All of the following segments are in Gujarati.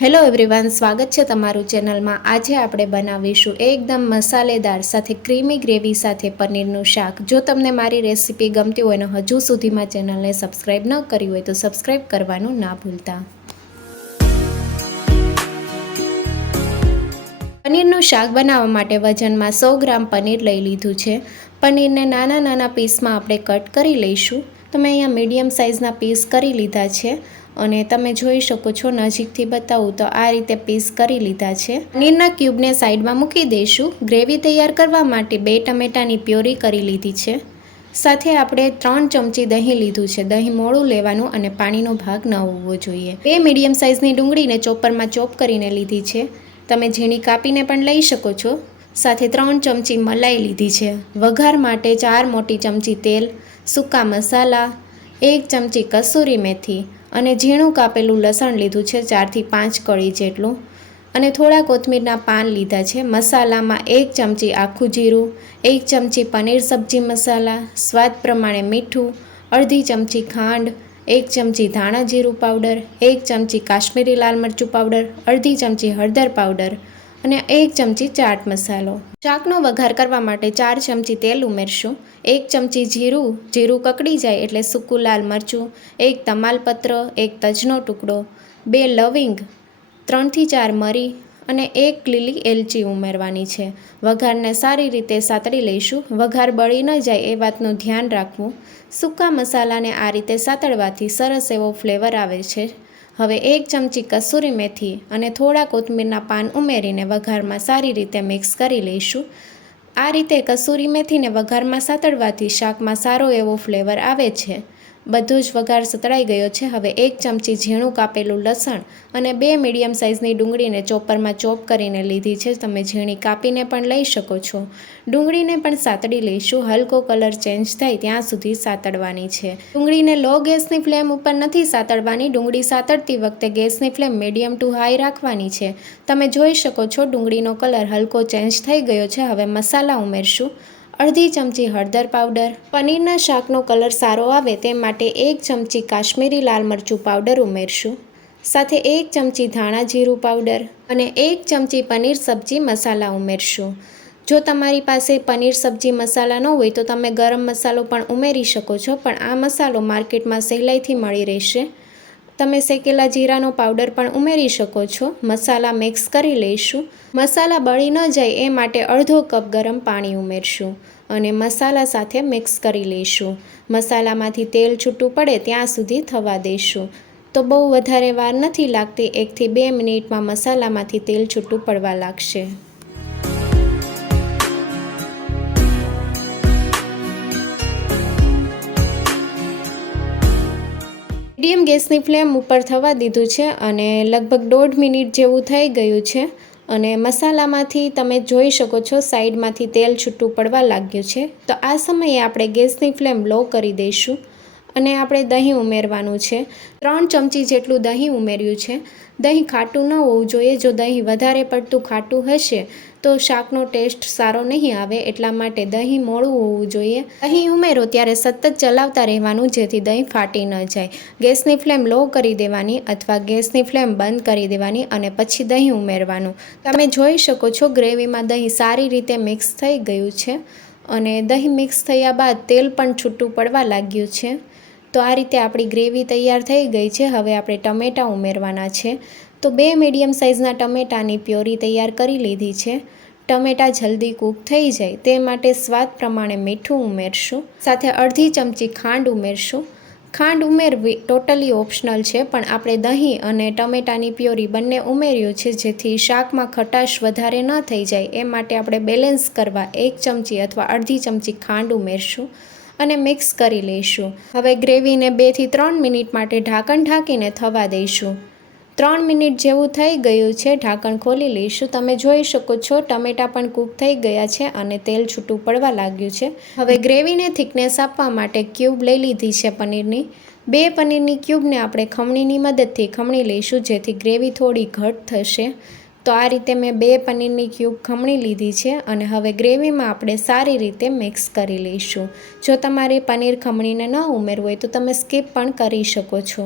હેલો એવરીવન, સ્વાગત છે તમારું ચેનલમાં। આજે આપણે બનાવીશું એકદમ મસાલેદાર સાથે ક્રીમી ગ્રેવી સાથે પનીરનું શાક। જો તમને મારી રેસીપી ગમતી હોય અને હજુ સુધીમાં ચેનલને સબસ્ક્રાઈબ ન કરી હોય તો સબસ્ક્રાઈબ કરવાનું ના ભૂલતા। પનીરનું શાક બનાવવા માટે વજનમાં 100 ગ્રામ પનીર લઈ લીધું છે। પનીરને નાના નાના પીસમાં આપણે કટ કરી લઈશું। તો મેં અહીંયા મીડિયમ સાઇઝના પીસ કરી લીધા છે અને તમે જોઈ શકો છો, નજીકથી બતાવું તો આ રીતે પીસ કરી લીધા છે। પનીરના ક્યુબને સાઈડમાં મૂકી દઈશું। ગ્રેવી તૈયાર કરવા માટે 2 ટમેટાની પ્યોરી કરી લીધી છે। સાથે આપણે 3 ચમચી દહીં લીધું છે। દહીં મોળું લેવાનું અને પાણીનો ભાગ ન હોવો જોઈએ। 2 મીડિયમ સાઇઝની ડુંગળીને ચોપરમાં ચોપ કરીને લીધી છે। તમે ઝીણી કાપીને પણ લઈ શકો છો। સાથે 3 ચમચી મલાઈ લીધી છે। વઘાર માટે 4 મોટી ચમચી તેલ, સૂકા મસાલા, 1 ચમચી કસૂરી મેથી અને ઝીણું કાપેલું લસણ લીધું છે, 4 થી 5 કળી જેટલું, અને થોડા કોથમીરના પાન લીધા છે। મસાલામાં 1 ચમચી આખું જીરું, 1 ચમચી પનીર સબ્જી મસાલા, સ્વાદ પ્રમાણે મીઠું, અડધી ચમચી ખાંડ, 1 ચમચી ધાણા જીરું પાવડર, 1 ચમચી કાશ્મીરી લાલ મરચું પાવડર, અડધી ચમચી હળદર પાવડર અને 1 ચમચી ચાટ મસાલો। શાકનો વઘાર કરવા માટે 4 ચમચી તેલ ઉમેરશું। 1 ચમચી જીરું કકડી જાય એટલે સૂકું લાલ મરચું, 1 તમાલપત્ર, 1 તજનો ટુકડો, 2 લવિંગ, 3 થી 4 મરી અને 1 લીલી એલચી ઉમેરવાની છે। વઘારને સારી રીતે સાતળી લઈશું। વઘાર બળી ન જાય એ વાતનું ધ્યાન રાખવું। સૂકા મસાલાને આ રીતે સાતળવાથી સરસ એવો ફ્લેવર આવે છે। હવે 1 ચમચી કસૂરી મેથી અને થોડા કોથમીરના પાન ઉમેરીને વઘારમાં સારી રીતે મિક્સ કરી લઈશું। આ રીતે કસૂરી મેથીને વઘારમાં સાતળવાથી શાકમાં સારો એવો ફ્લેવર આવે છે। બધો જ વઘાર સતળાઈ ગયો છે। હવે 1 ચમચી ઝીણું કાપેલું લસણ અને 2 મીડિયમ સાઇઝની ડુંગળીને ચોપરમાં ચોપ કરીને લીધી છે। તમે ઝીણી કાપીને પણ લઈ શકો છો। ડુંગળીને પણ સાતળી લઈશું। હલકો કલર ચેન્જ થાય ત્યાં સુધી સાતળવાની છે। ડુંગળીને લો ગેસની ફ્લેમ ઉપર નથી સાતળવાની। ડુંગળી સાતળતી વખતે ગેસની ફ્લેમ મીડિયમ ટુ હાઈ રાખવાની છે। તમે જોઈ શકો છો ડુંગળીનો કલર હલકો ચેન્જ થઈ ગયો છે। હવે મસાલા ઉમેરશું। અડધી ચમચી હળદર પાવડર, પનીરના શાકનો કલર સારો આવે તે માટે 1 ચમચી કાશ્મીરી લાલ મરચું પાવડર ઉમેરશું। સાથે 1 ચમચી ધાણા જીરું પાવડર અને 1 ચમચી પનીર સબ્જી મસાલા ઉમેરશું। જો તમારી પાસે પનીર સબ્જી મસાલા ન હોય તો તમે ગરમ મસાલો પણ ઉમેરી શકો છો, પણ આ મસાલો માર્કેટમાં સહેલાઈથી મળી રહેશે। તમે શેકેલા જીરાનો પાવડર પણ ઉમેરી શકો છો। મસાલા મિક્સ કરી લઈશું। મસાલા બળી ન જાય એ માટે અડધો કપ ગરમ પાણી ઉમેરશું અને મસાલા સાથે મિક્સ કરી લઈશું। મસાલામાંથી તેલ છૂટું પડે ત્યાં સુધી થવા દઈશું। તો બહુ વધારે વાર નથી લાગતી, 1 થી 2 મિનિટમાં મસાલામાંથી તેલ છૂટું પડવા લાગશે। મીડિયમ ગેસની ફ્લેમ ઉપર થવા દીધું છે અને લગભગ 1.5 મિનિટ જેવું થઈ ગયું છે અને મસાલામાંથી તમે જોઈ શકો છો સાઈડમાંથી તેલ છૂટું પડવા લાગ્યું છે। તો આ સમયે આપણે ગેસની ફ્લેમ લો કરી દઈશું અને આપણે દહીં ઉમેરવાનું છે। 3 ચમચી જેટલું દહીં ઉમેર્યું છે। દહીં ખાટું ન હોવું જોઈએ। જો દહીં વધારે પડતું ખાટું હશે તો શાકનો ટેસ્ટ સારો નહીં આવે, એટલા માટે દહીં મોળું હોવું જોઈએ। દહીં ઉમેરો ત્યારે સતત ચલાવતા રહેવાનું જેથી દહીં ફાટી ન જાય। ગેસની ફ્લેમ લો કરી દેવાની અથવા ગેસની ફ્લેમ બંધ કરી દેવાની અને પછી દહીં ઉમેરવાનું। તમે જોઈ શકો છો ગ્રેવીમાં દહીં સારી રીતે મિક્સ થઈ ગયું છે અને દહીં મિક્સ થયા બાદ તેલ પણ છૂટું પડવા લાગ્યું છે। તો આ રીતે આપણી ગ્રેવી તૈયાર થઈ ગઈ છે। હવે આપણે ટમેટાં ઉમેરવાના છે। તો 2 મીડિયમ સાઇઝના ટમેટાની પ્યોરી તૈયાર કરી લીધી છે। ટમેટાં જલ્દી કૂક થઈ જાય તે માટે સ્વાદ પ્રમાણે મીઠું ઉમેરશું। સાથે અડધી ચમચી ખાંડ ઉમેરશું। ખાંડ ઉમેરવી ટોટલી ઓપ્શનલ છે, પણ આપણે દહીં અને ટમેટાની પ્યોરી બંને ઉમેર્યું છે જેથી શાકમાં ખટાશ વધારે ન થઈ જાય એ માટે આપણે બેલેન્સ કરવા 1 ચમચી અથવા અડધી ચમચી ખાંડ ઉમેરશું અને મિક્સ કરી લઈશું। હવે ગ્રેવીને 2 થી 3 મિનિટ માટે ઢાંકણ ઢાંકીને થવા દઈશું। 3 મિનિટ જેવું થઈ ગયું છે। ઢાંકણ ખોલી લઈશું। તમે જોઈ શકો છો ટમેટાં પણ કૂક થઈ ગયા છે અને તેલ છૂટું પડવા લાગ્યું છે। હવે ગ્રેવીને થિકનેસ આપવા માટે ક્યુબ લઈ લીધી છે પનીરની। 2 પનીરની ક્યુબને આપણે ખમણીની મદદથી ખમણી લઈશું જેથી ગ્રેવી થોડી ઘટ થશે। તો આ રીતે મેં 2 પનીરની ક્યુબ ખમણી લીધી છે અને હવે ગ્રેવીમાં આપણે સારી રીતે મિક્સ કરી લઈશું। જો તમારે પનીર ખમણીને ન ઉમેરવું હોય તો તમે સ્કીપ પણ કરી શકો છો।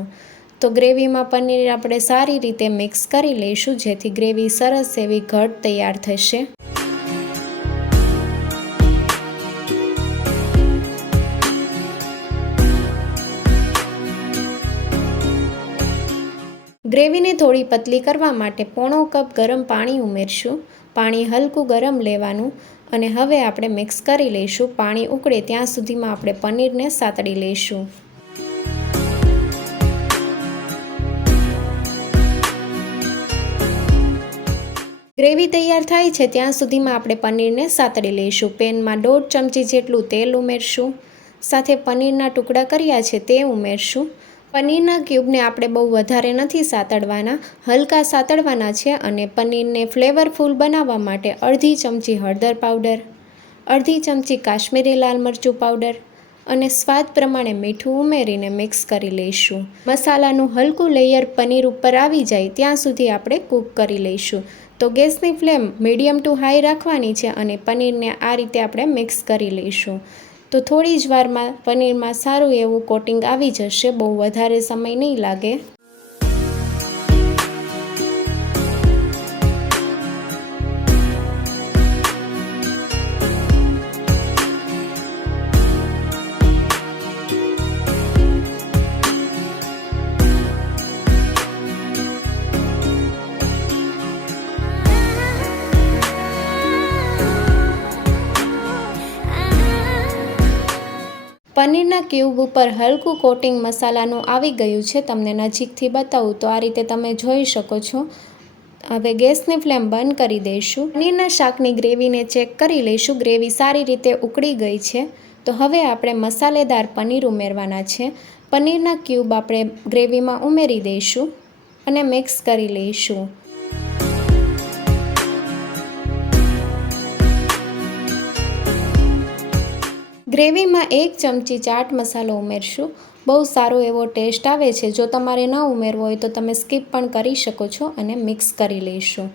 તો ગ્રેવીમાં પનીર આપણે સારી રીતે મિક્સ કરી લઈશું, જેથી ગ્રેવી સરસ એવી ઘટ તૈયાર થશે। ગ્રેવીને થોડી પતલી કરવા માટે પોણો કપ ગરમ પાણી ઉમેરશું। પાણી હલકું ગરમ લેવાનું અને હવે આપણે મિક્સ કરી લઈશું। પાણી ઉકળે ત્યાં સુધીમાં આપણે પનીરને સાતળી લઈશું। ગ્રેવી તૈયાર થાય છે ત્યાં સુધીમાં આપણે પનીરને સાતળી લઈશું। પેનમાં 1.5 ચમચી જેટલું તેલ ઉમેરશું, સાથે પનીરના ટુકડા કર્યા છે તે ઉમેરશું। પનીરના ક્યુબને આપણે બહુ વધારે નથી સાતળવાના, હલકા સાતળવાના છે। અને પનીરને ફ્લેવરફુલ બનાવવા માટે અડધી ચમચી હળદર પાવડર, અડધી ચમચી કાશ્મીરી લાલ મરચું પાવડર અને સ્વાદ પ્રમાણે મીઠું ઉમેરીને મિક્સ કરી લઈશું। મસાલાનું હલકું લેયર પનીર ઉપર આવી જાય ત્યાં સુધી આપણે કૂક કરી લઈશું। તો ગેસની ફ્લેમ મીડિયમ ટુ હાઈ રાખવાની છે અને પનીરને આ રીતે આપણે મિક્સ કરી લઈશું। તો થોડી જ વારમાં પનીરમાં સારું એવું કોટિંગ આવી જશે, બહુ વધારે સમય નહીં લાગે। પનીરના ક્યુબ ઉપર હલકું કોટિંગ મસાલાનું આવી ગયું છે। તમને નજીકથી બતાવું તો આ રીતે તમે જોઈ શકો છો। હવે ગેસની ફ્લેમ બંધ કરી દઈશું। પનીરના શાકની ગ્રેવીને ચેક કરી લઈશું। ગ્રેવી સારી રીતે ઉકળી ગઈ છે, તો હવે આપણે મસાલેદાર પનીર ઉમેરવાના છે। પનીરના ક્યુબ આપણે ગ્રેવીમાં ઉમેરી દઈશું અને મિક્સ કરી લઈશું। ગ્રેવીમાં 1 ચમચી ચાટ મસાલો ઉમેરશું। બહુ સારો એવો ટેસ્ટ આવે છે। જો તમારે ન ઉમેરવો હોય તો તમે સ્કીપ પણ કરી શકો છો અને મિક્સ કરી લઈશું।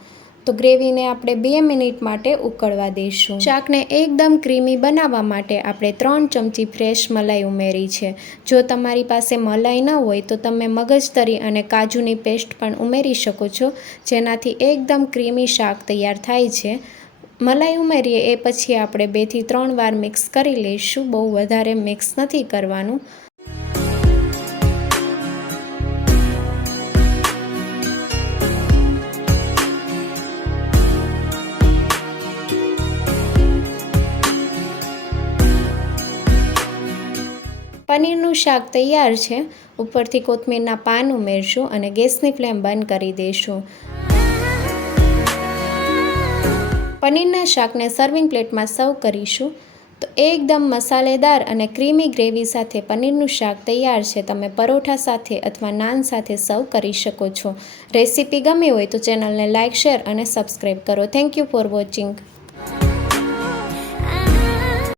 તો ગ્રેવીને આપણે 2 મિનિટ માટે ઉકળવા દઈશું। શાકને એકદમ ક્રીમી બનાવવા માટે આપણે 3 ચમચી ફ્રેશ મલાઈ ઉમેરી છે। જો તમારી પાસે મલાઈ ન હોય તો તમે મગજતરી અને કાજુની પેસ્ટ પણ ઉમેરી શકો છો, જેનાથી એકદમ ક્રીમી શાક તૈયાર થાય છે। મલાઈ ઉમેરીએ એ પછી આપણે 2 થી 3 વાર મિક્સ કરી લઈશું। બહુ વધારે મિક્સ નથી કરવાનું। પનીરનું શાક તૈયાર છે। ઉપરથી કોથમીરના પાન ઉમેરશું અને ગેસની ફ્લેમ બંધ કરી દઈશું। પનીરના શાકને સર્વિંગ પ્લેટમાં સર્વ કરીશું। તો એકદમ મસાલેદાર અને ક્રીમી ગ્રેવી સાથે પનીરનું શાક તૈયાર છે। તમે પરોઠા સાથે અથવા નાન સાથે સર્વ કરી શકો છો। રેસીપી ગમી હોય તો ચેનલને લાઇક, શેર અને સબસ્ક્રાઈબ કરો। Thank you for watching.